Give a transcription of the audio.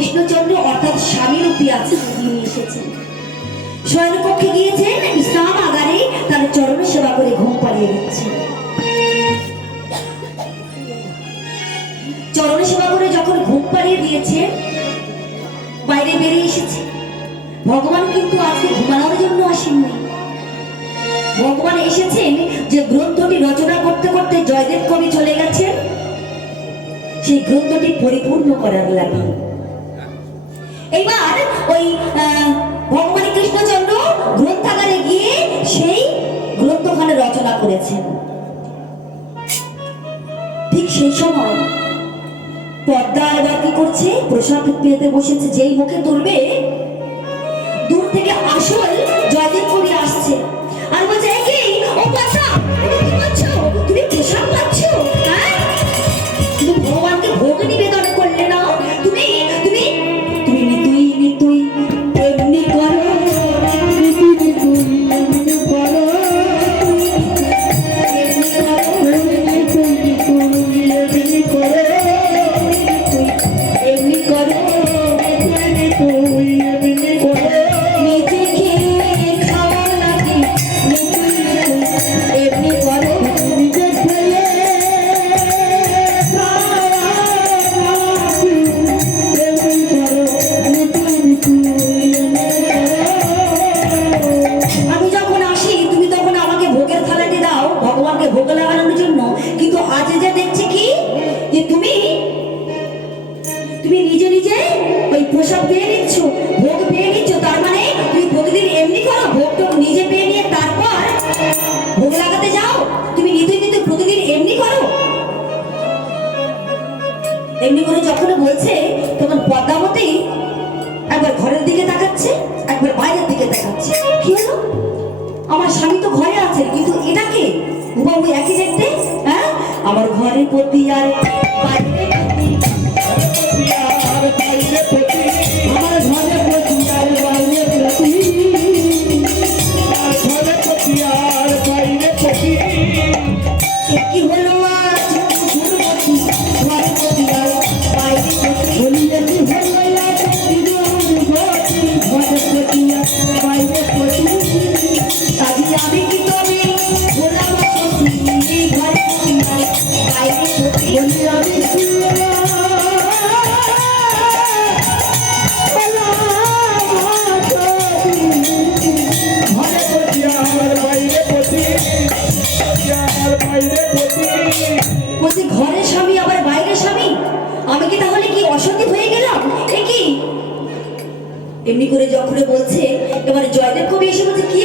কৃষ্ণচন্দ্র অর্থাৎ স্বামী রূপী আছে তিনি এসেছেন। শয়নকক্ষে গিয়েছেন, বিশ্রাম আগারে তার চরণ সেবা করে ঘুম পাড়িয়ে দিচ্ছেন। চরণ সেবা করে যখন ঘুম পাড়িয়ে দিয়েছে, বাইরে বেরিয়ে এসেছে। ভগবান কিন্তু আজকে ঘুমানোর জন্য আসেননি। ভগবান এসেছেন যে গ্রন্থটি রচনা করতে করতে জয়দেব কবি চলে গেছেন, সেই গ্রন্থটি পরিপূর্ণ করার লাগে। এইবার ওই ভগবান কৃষ্ণচন্দ্র গ্রন্থাগারে গিয়ে সেই গ্রন্থখানে রচনা করেছেন। ঠিক সেই সময় পদ্মা এবার কি করছে, প্রসাদ পেতে বসেছে। যেই মুখে তুলবে, দূর থেকে আসল জয়দেব কবি আসছে আর বলছে, কি ও পদ্মা, তুমি কি করছো? তুমি প্রসাদ পাচ্ছ? হ্যাঁ, তুমি ভগবানকে ভোগ নিবেদন করলে না? তুমি তুমি তুমি নিতুই নিতুই এমনি করো, এমনি করে যখন বলছে, তখন পদ্মাবতী একবার ঘরের দিকে তাকাচ্ছে, একবার বাইরের দিকে তাকাচ্ছে। কি হলো? আমার স্বামী তো ঘরে আছে, কিন্তু এটা কে? বাবু একই দেখতে। হ্যাঁ, আমার ঘরে পতি আর বাইরে পতি, আমার ঘরে পতি আর বাইরে পতি, ঘরে পতি আর বাইরে পতি। কি হলো আজ? ঘরে পতি আর বাইরে পতি, ঘরে পতি আর বাইরে পতি। কাজী আমি কি তবে গোলাম সতী, ঘরে পতি আর বাইরে পতি। আমি ঘরে স্বামী আবার বাইরে স্বামী, আমি কি তাহলে কি অসতী হয়ে গেলাম? এ কি? এমনি করে যখন বলছে, এবার জয়দেব কবি এসে বলছে, কি